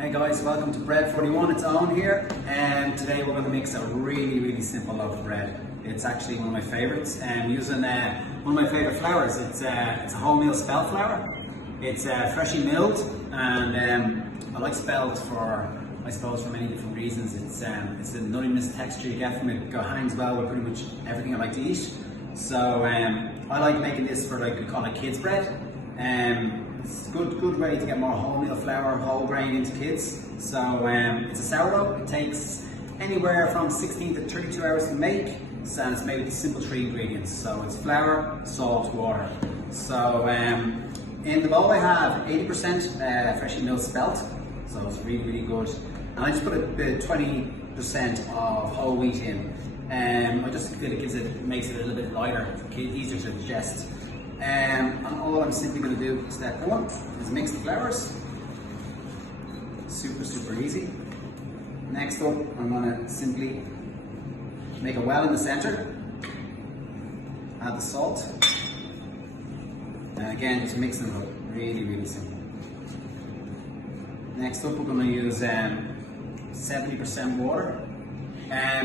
Hey guys, welcome to Bread 41, it's Owen here, and today we're going to mix a really simple loaf of bread. It's actually one of my favourites, and using one of my favourite flours. It's a wholemeal spelt flour. It's freshly milled, and I like spelt for, I suppose, for many different reasons. It's the nuttiness texture you get from it. It hangs well with pretty much everything I like to eat. So I like making this for, like, we call it kids bread. It's a good way to get more wholemeal flour, whole grain into kids. So it's a sourdough. It takes anywhere from 16 to 32 hours to make. So it's made with simple 3 ingredients. So it's flour, salt, water. So in the bowl I have 80% freshly milled spelt. So it's really good. And I just put a bit 20% of whole wheat in. I just feel it makes it a little bit lighter, easier to digest. And all I'm simply going to do, step 1, is mix the flours. Super easy. Next up, I'm going to simply make a well in the center. Add the salt. And again, just mix them up. Really simple. Next up, we're going to use 70% water.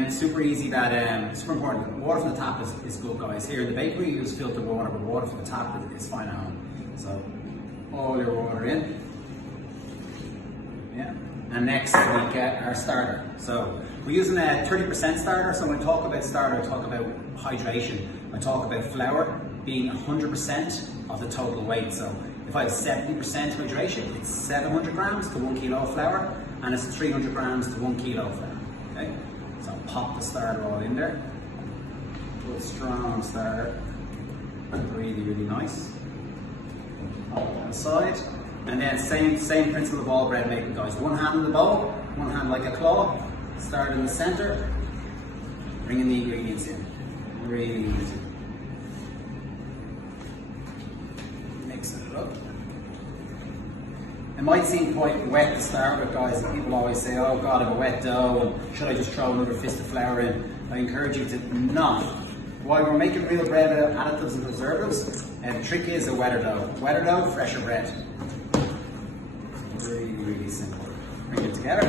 Super easy, super important. Water from the tap is good, guys. Here in the bakery you use filtered water, but water from the tap is fine at home. So all your water in. Yeah. And next we get our starter. So we're using a 30% starter. So when I talk about starter, I talk about hydration. I talk about flour being 100% of the total weight. So if I have 70% hydration, it's 700 grams to 1 kilo of flour, and it's 300 grams to 1 kilo of flour. Okay? So I'll pop the starter all in there. Good strong starter. Really nice. Pop it aside. And then same principle of all bread making, guys. One hand in the bowl, one hand like a claw. Start in the center. Bringing the ingredients in. Really easy. Mixing it up. It might seem quite wet to start with, guys, and people always say, oh God, I have a wet dough, and should I just throw another fist of flour in? I encourage you to not. While we're making real bread without additives and preservatives, the trick is a wetter dough. Wetter dough, fresher bread. Really simple. Bring it together,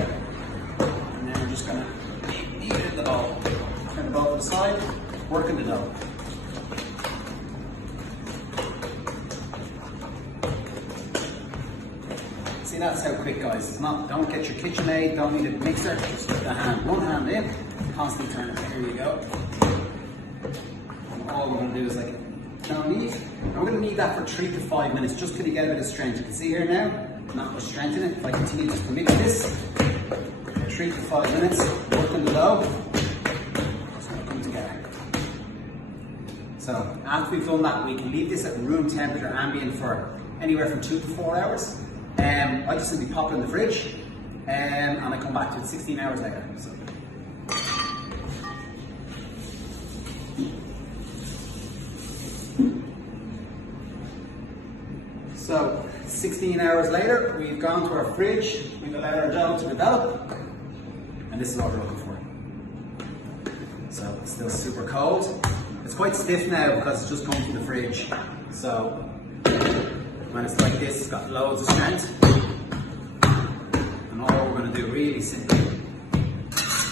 and then we're just going to knead it in the bowl. Turn the bowl to the side, work in the dough. See, that's how quick, guys. It's not. Don't get your KitchenAid. Don't need a mixer. Just with the hand. One hand in. Constantly turn it. Here you go. And all we're going to do is knead. And we're going to knead that for 3 to 5 minutes, just till you get a bit of strength. You can see here now, not much strength in it. If I continue just to mix this for 3 to 5 minutes, working the dough, it's going to come together. So after we've done that, we can leave this at room temperature ambient for anywhere from 2 to 4 hours. I just simply pop it in the fridge, and I come back to it 16 hours later. So 16 hours later, we've gone to our fridge, we've allowed our dough to develop, and this is what we're looking for. So it's still super cold. It's quite stiff now because it's just come from the fridge. So when it's like this, it's got loads of strength. And all we're going to do, really simply,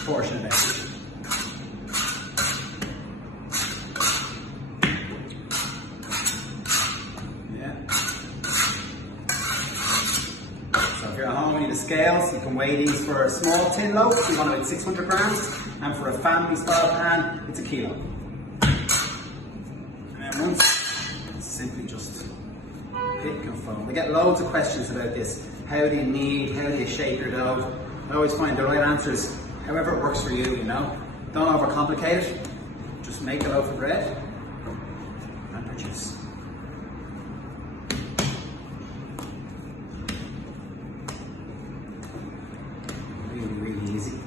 portion it out. Yeah. So if you're at home and you have scales, you can weigh these for a small tin loaf. You want about 600 grams. And for a family style pan, it's 1 kilo. And then once, it's simply just pick and fold. We get loads of questions about this. How do you knead? How do you shape your dough? I always find the right answer is however it works for you, you know. Don't overcomplicate it. Just make a loaf of bread and produce. Really easy.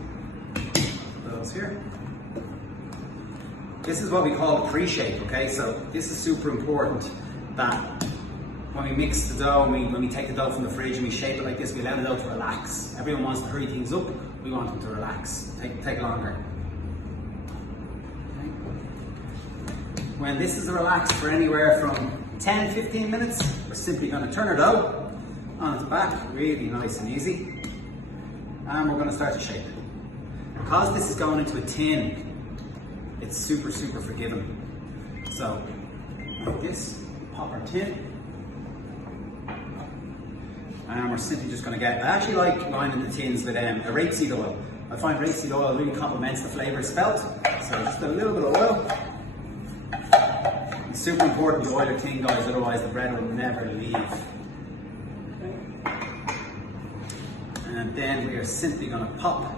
Those here. This is what we call the pre-shape, okay? So this is super important that when we mix the dough, when we take the dough from the fridge and we shape it like this, we allow the dough to relax. Everyone wants to hurry things up. We want them to relax. Take longer. Okay. When this is relaxed for anywhere from 10-15 minutes, we're simply going to turn our dough on its back, really nice and easy. and we're going to start to shape it. Because this is going into a tin, it's super forgiving. So, like this, pop our tin, and we're simply just going to get, I actually like lining the tins with a rapeseed oil. I find rapeseed oil really complements the flavour of spelt, so just a little bit of oil. It's super important to oil your tin, guys, otherwise the bread will never leave. Okay. And then we are simply going to pop